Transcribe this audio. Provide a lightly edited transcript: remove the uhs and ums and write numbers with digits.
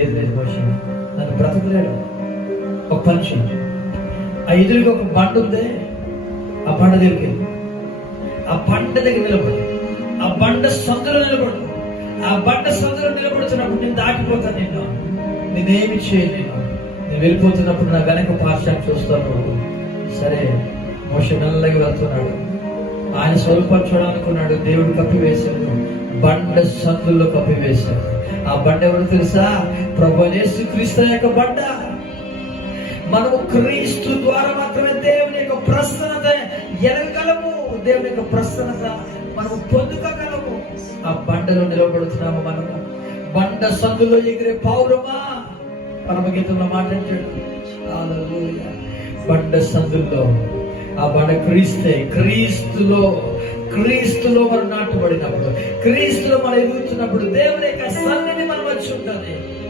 ఏది లేదు మోషే, నన్ను బ్రతకలేడు. ఒక మనిషి ఆ ఎదురుగా ఒక బండ ఉంది, ఆ బండ దగ్గరికి వెళ్ళి ఆ బండ దగ్గర నిలబడు, ఆ బండ సందులో నిలబడు. ఆ బండ సందులో నిలబడుతున్నప్పుడు నేను దాటిపోతాను, నేనేమి చేయలేను. నేను వెళ్ళిపోతున్నప్పుడు నా వెనక పార్శ్వాన్ని చూస్తాను. సరే, మోషే మెల్లగా వెళ్తున్నాడు. ఆయన స్వరూపాన్ని చూడాలనుకున్నాడు, దేవుడు కప్పివేశాడు, బండ సందుల్లో కప్పివేశాడు. ఆ బండ ఎవరు తెలుసా? ప్రభువైన యేసుక్రీస్తు యొక్క బండ. మనము క్రీస్తు ద్వారా మాత్రమే దేవుని యొక్క ప్రసన్నత ఎరగగలము, దేవుని యొక్క ప్రసన్నత మనము పొందుకోగలము. ఆ బండలో నిలబడుతున్నాము మనము. బండ సందులో ఎగిరే పౌరమా, పరమగీతంలో మాట్లాడాడు. హల్లెలూయా. బండ సందుల్లో ఆ బండ క్రీస్తే. క్రీస్తులో మనం నాటబడినప్పుడు, క్రీస్తులో మనం ఎదుగుతున్నప్పుడు దేవుని యొక్క